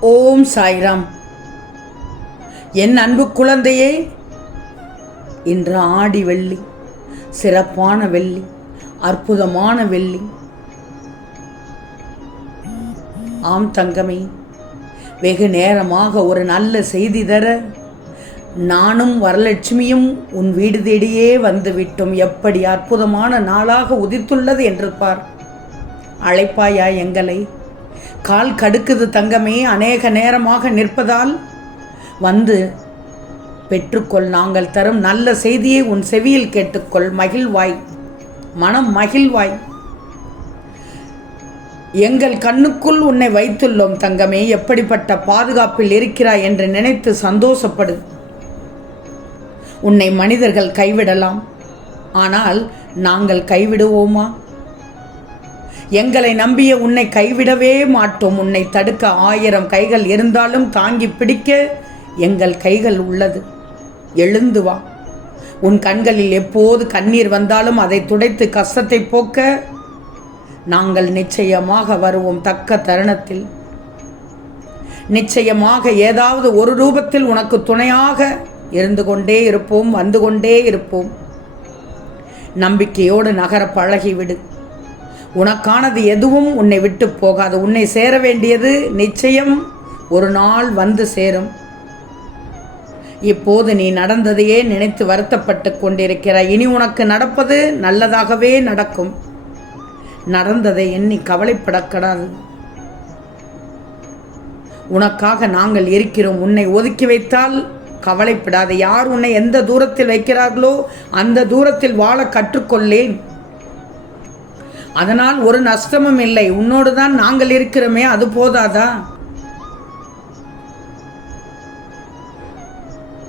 ஓம் சாய்ராம். என் அன்பு குழந்தையே இன்று ஆடி வெள்ளி சிறப்பான வெள்ளி அற்புதமான வெள்ளி. ஆம் தங்கமே வெகு நேரமாக ஒரு நல்ல செய்தி தர நானும் வரலட்சுமியும் உன் வீடு தேடியே வந்துவிட்டோம். எப்படி அற்புதமான நாளாக உதித்துள்ளது என்று பார். அழைப்பாயா எங்களை? கால் கடுக்குது தங்கமே அநேக நேரமாக நிற்பதால் வந்து பெற்றுக்கொள் நாங்கள் தரும் நல்ல செய்தியை உன் செவியில் கேட்டுக்கொள். மகிழ்வாய் மனம் மகிழ்வாய். எங்கள் கண்ணுக்குள் உன்னை வைத்துள்ளோம் தங்கமே எப்படிப்பட்ட பாதுகாப்பில் இருக்கிறாய்? என்று நினைத்து சந்தோஷப்படு. உன்னை மனிதர்கள் கைவிடலாம். ஆனால் நாங்கள் கைவிடுவோமா? எங்களை நம்பிய உன்னை கைவிடவே மாட்டோம். உன்னை தடுக்க ஆயிரம் கைகள் இருந்தாலும் தாங்கி பிடிக்க எங்கள் கைகள் உள்ளது. எழுந்து வா. உன் கண்களில் எப்போது கண்ணீர் வந்தாலும் அதை துடைத்து கஷ்டத்தை போக்க நாங்கள் நிச்சயமாக வருவோம் தக்க தருணத்தில். நிச்சயமாக ஏதாவது ஒரு ரூபத்தில் உனக்கு துணையாக இருந்து கொண்டே இருப்போம் வந்து கொண்டே இருப்போம். நம்பிக்கையோடு நகர பழகிவிடு. உனக்கானது எதுவும் உன்னை விட்டு போகாது. உன்னை சேர வேண்டியது நிச்சயம் ஒரு நாள் வந்து சேரும். இப்போது நீ நடந்ததையே நினைத்து வருத்தப்பட்டு கொண்டிருக்கிறாய். இனி உனக்கு நடப்பது நல்லதாகவே நடக்கும். நடந்ததை எண்ணி கவலைப்படக்கூடாது உனக்காக நாங்கள் இருக்கிறோம். உன்னை ஒதுக்கி வைத்தால் கவலைப்படாது. யார் உன்னை எந்த தூரத்தில் வைக்கிறார்களோ அந்த தூரத்தில் வாழ கற்றுக்கொள்ளேன். அதனால் ஒரு நஷ்டமும் இல்லை. உன்னோடு தான் நாங்கள் இருக்கிறோமே அது போதாதா?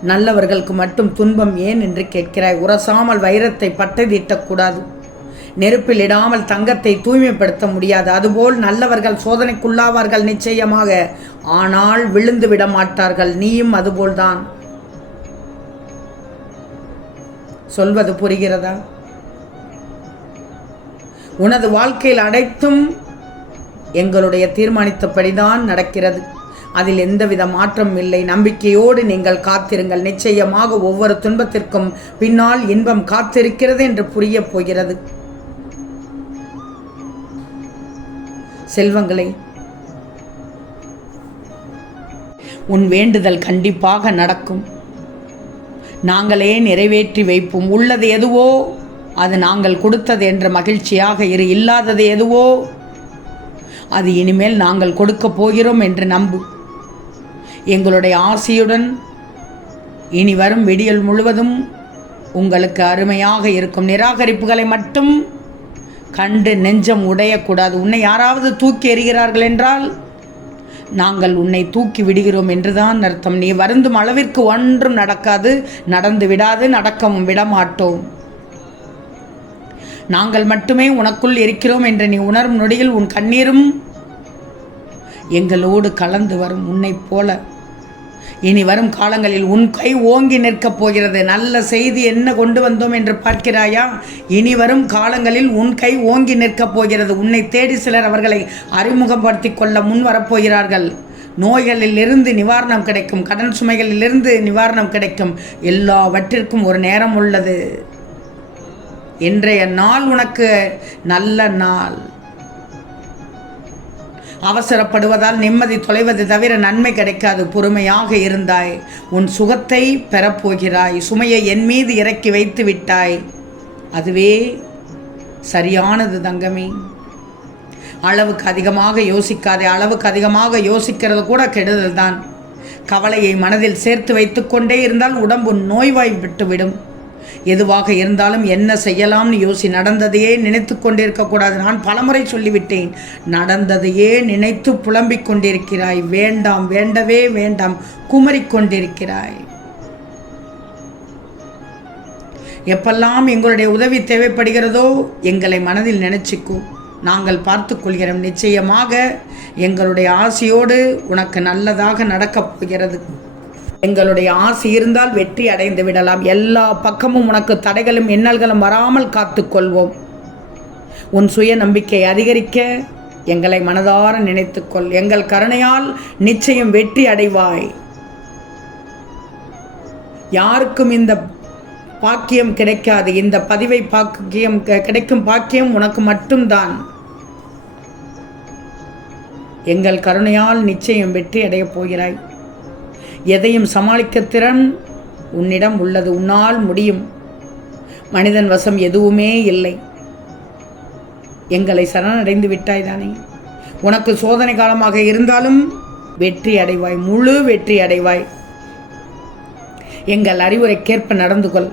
நல்லவர்களுக்கு மட்டும் துன்பம் ஏன் என்று கேட்கிறாய்? உரசாமல் வைரத்தை பட்டை தீட்டக்கூடாது நெருப்பில் இடாமல் தங்கத்தை தூய்மைப்படுத்த முடியாது. அதுபோல் நல்லவர்கள் சோதனைக்குள்ளாவார்கள் நிச்சயமாக. ஆனால் விழுந்து விட மாட்டார்கள். நீயும் அதுபோல்தான். சொல்வது புரிகிறதா? உனது வாழ்க்கையில் அனைத்தும் எங்களுடைய தீர்மானித்தபடிதான் நடக்கிறது. அதில் எந்தவித மாற்றம் இல்லை. நம்பிக்கையோடு நீங்கள் காத்திருங்கள். நிச்சயமாக ஒவ்வொரு துன்பத்திற்கும் பின்னால் இன்பம் காத்திருக்கிறது என்று புரிய போகிறது. செல்வங்களை உன் வேண்டுதல் கண்டிப்பாக நடக்கும். நாங்களே நிறைவேற்றி வைப்போம். உள்ளது எதுவோ அது நாங்கள் கொடுத்தது என்ற மகிழ்ச்சியாக இரு. இல்லாதது எதுவோ? அது இனிமேல் நாங்கள் கொடுக்க போகிறோம் என்று நம்பு. எங்களுடைய ஆசையுடன் இனி வரும் விடியல் முழுவதும் உங்களுக்கு அருமையாக இருக்கும். நிராகரிப்புகளை மட்டும் கண்டு நெஞ்சம் உடையக்கூடாது. உன்னை யாராவது தூக்கி எறிகிறார்கள் என்றால் நாங்கள் உன்னை தூக்கி விடுகிறோம் என்றுதான் அர்த்தம். நீ வருந்தும் அளவிற்கு ஒன்றும் நடக்காது. நடந்து விடாது நடக்கவும் விடமாட்டோம். நாங்கள் மட்டுமே உனக்குள் இருக்கிறோம் என்று நீ உணரும் நொடியில் உன் கண்ணீரும் எங்களோடு கலந்து வரும் உன்னைப் போல. இனி வரும் காலங்களில் உன் கை ஓங்கி நிற்கப் போகிறது. நல்ல செய்தி என்ன கொண்டு வந்தோம் என்று பார்க்கிறாயா? இனி வரும் காலங்களில் உன் கை ஓங்கி நிற்கப் போகிறது. உன்னை தேடி சிலர் அவர்களை அறிமுகப்படுத்தி கொள்ள முன் வரப்போகிறார்கள். நோய்களிலிருந்து நிவாரணம் கிடைக்கும். கடன் சுமைகளிலிருந்து நிவாரணம் கிடைக்கும். எல்லாவற்றிற்கும் ஒரு நேரம் உள்ளது. இன்றைய நாள் உனக்கு நல்ல நாள். அவசரப்படுவதால் நிம்மதி தொலைவது தவிர நன்மை கிடைக்காது. பொறுமையாக இருந்தாய். உன் சுகத்தை பெறப்போகிறாய். சுமையை என் மீது இறக்கி வைத்து விட்டாய். அதுவே சரியானது தங்கமே. அளவுக்கு அதிகமாக யோசிக்காதே. அளவுக்கு அதிகமாக யோசிக்கிறது கூட கெடுதல் தான் கவலையை மனதில் சேர்த்து வைத்துக்கொண்டே இருந்தால் உடம்பு நோய்வாய்ப்பட்டு விடும். எதுவாக இருந்தாலும் என்ன செய்யலாம்னு யோசி நடந்ததையே நினைத்து கொண்டிருக்கக்கூடாது நான் பலமுறை சொல்லிவிட்டேன் நடந்ததையே நினைத்து புலம்பிக் கொண்டிருக்கிறாய். வேண்டாம் வேண்டவே வேண்டாம். குமரிக்கொண்டிருக்கிறாய் எப்பெல்லாம் எங்களுடைய உதவி தேவைப்படுகிறதோ எங்களை மனதில் நினைச்சிக்கோ நாங்கள் பார்த்து கொள்கிறோம். நிச்சயமாக எங்களுடைய ஆசையோடு உனக்கு நல்லதாக நடக்கப் போகிறது. எங்களுடைய ஆசை இருந்தால் வெற்றி அடைந்து விடலாம். எல்லா பக்கமும் உனக்கு தடைகளும் இன்னல்களும் வராமல் காத்துக்கொள்வோம் உன் சுய நம்பிக்கை அதிகரிக்க எங்களை மனதார நினைத்துக்கொள் எங்கள் கருணையால் நிச்சயம் வெற்றி அடைவாய். யாருக்கும் இந்த பாக்கியம் கிடைக்காது. இந்த பதிவை பாக்கியம் கிடைக்கும் பாக்கியம் உனக்கு மட்டும்தான். எங்கள் கருணையால் நிச்சயம் வெற்றி அடையப் போகிறாய். எதையும் சமாளிக்க திறன் உன்னிடம் உள்ளது. உன்னால் முடியும். மனிதன் வசம் எதுவுமே இல்லை. எங்களை சரணடைந்து விட்டாய் தானே. உனக்கு சோதனை காலமாக இருந்தாலும் வெற்றி அடைவாய். முழு வெற்றி அடைவாய். எங்கள் அறிவுரைக்கேற்ப நடந்து கொள்.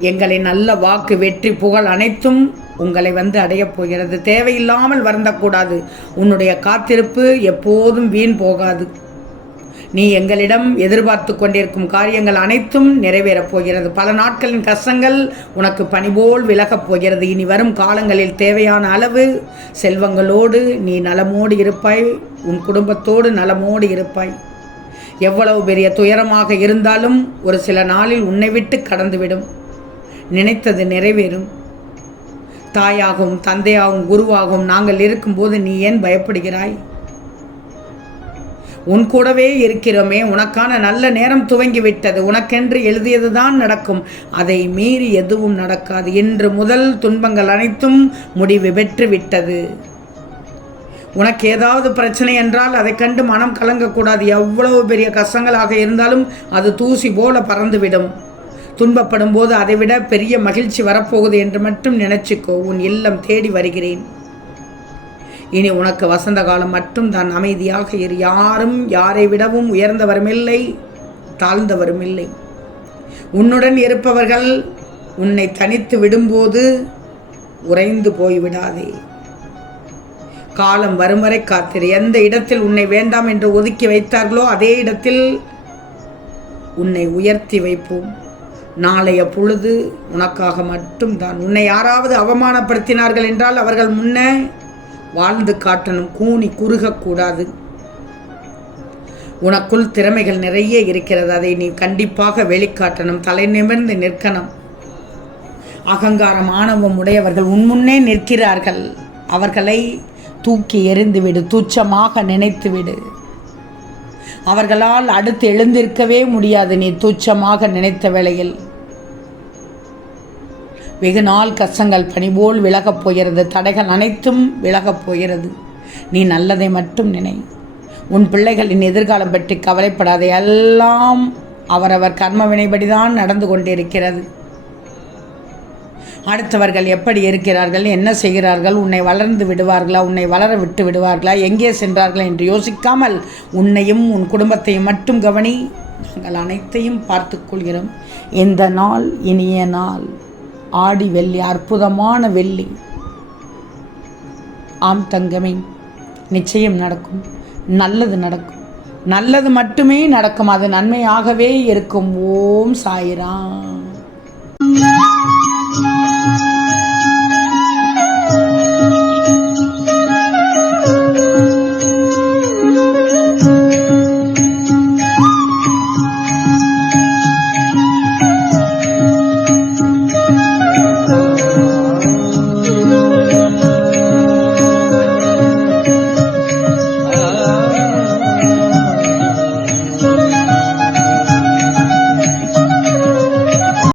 எங்களின் நல்ல வாக்கு வெற்றி புகழ் அனைத்தும் உங்களை வந்து அடையப் போகிறது. தேவையில்லாமல் வருந்தக்கூடாது. உன்னுடைய காத்திருப்பு எப்போதும் வீண் போகாது. நீ எங்களிடம் எதிர்பார்த்து கொண்டிருக்கும் காரியங்கள் அனைத்தும் நிறைவேறப் போகிறது. பல நாட்களின் கஷ்டங்கள் உனக்கு பணிபோல் விலகப் போகிறது. இனி வரும் காலங்களில் தேவையான அளவு செல்வங்களோடு நீ நலமோடு இருப்பாய். உன் குடும்பத்தோடு நலமோடு இருப்பாய். எவ்வளவு பெரிய துயரமாக இருந்தாலும் ஒரு சில நாளில் உன்னை விட்டு கடந்துவிடும். நினைத்தது நிறைவேறும். தாயாகவும் தந்தையாகவும் குருவாகவும் நாங்கள் இருக்கும்போது நீ ஏன் பயப்படுகிறாய்? உன் கூடவே இருக்கிறோமே உனக்கான நல்ல நேரம் துவங்கிவிட்டது உனக்கென்று எழுதியதுதான் நடக்கும். அதை மீறி எதுவும் நடக்காது. இன்று முதல் துன்பங்கள் அனைத்தும் முடிவு பெற்று விட்டது உனக்கு ஏதாவது பிரச்சனை என்றால் அதை கண்டு மனம் கலங்கக்கூடாது. எவ்வளவு பெரிய கஷ்டங்களாக இருந்தாலும் அது தூசி போல பறந்துவிடும். துன்பப்படும் போது அதைவிட பெரிய மகிழ்ச்சி வரப்போகுது என்று மட்டும் நினைச்சுக்கோ. உன் இல்லம் தேடி வருகிறேன். இனி உனக்கு வசந்த காலம் மட்டும் தான் அமைதியாக இரு. யாரும் யாரை விடவும் உயர்ந்தவரும் இல்லை தாழ்ந்தவரும் இல்லை உன்னுடன் இருப்பவர்கள் உன்னை தனித்து விடும்போது உறைந்து போய்விடாதே காலம் வரும் வரை காத்திரு. எந்த இடத்தில் உன்னை வேண்டாம் என்று ஒதுக்கி வைத்தார்களோ அதே இடத்தில் உன்னை உயர்த்தி வைப்போம். நாளைய பொழுது உனக்காக மட்டும்தான் உன்னை யாராவது அவமானப்படுத்தினார்கள் என்றால் அவர்கள் முன்னே வாழ்ந்து காட்டணும் கூனி குறுகக்கூடாது. உனக்குள் திறமைகள் நிறைய இருக்கிறது அதை நீ கண்டிப்பாக வெளிக்காட்டணும் தலை நிமிர்ந்து நிற்கணும். அகங்காரம் ஆணவம் உடையவர்கள் உன் முன்னே நிற்கிறார்கள். அவர்களை தூக்கி எறிந்துவிடு துச்சமாக நினைத்துவிடு. அவர்களால் அடுத்து எழுந்திருக்கவே முடியாது நீ துச்சமாக நினைத்த வேளையில். வெகு நாள் கஷ்டங்கள் பணிபோல் விலகப் போகிறது. தடைகள் அனைத்தும் விலகப் போகிறது. நீ நல்லதை மட்டும் நினை. உன் பிள்ளைகளின் எதிர்காலம் பற்றி கவலைப்படாதே. எல்லாம் அவரவர் கர்ம வினைப்படிதான் நடந்து கொண்டிருக்கிறது. அடுத்தவர்கள் எப்படி இருக்கிறார்கள்? என்ன செய்கிறார்கள்? உன்னை வளர்ந்து விடுவார்களா? உன்னை வளர விட்டு விடுவார்களா? எங்கே சென்றார்கள் என்று யோசிக்காமல் உன்னையும் உன் குடும்பத்தையும் மட்டும் கவனி. நாங்கள் அனைத்தையும் பார்த்துக்கொள்கிறோம் இந்த நாள் இனிய நாள். ஆடி வெள்ளி அற்புதமான வெள்ளி. ஆம் தங்கமே நிச்சயம் நடக்கும். நல்லது நடக்கும். நல்லது மட்டுமே நடக்கும். அது நன்மையாகவே இருக்கும். ஓம் சாயிராம்.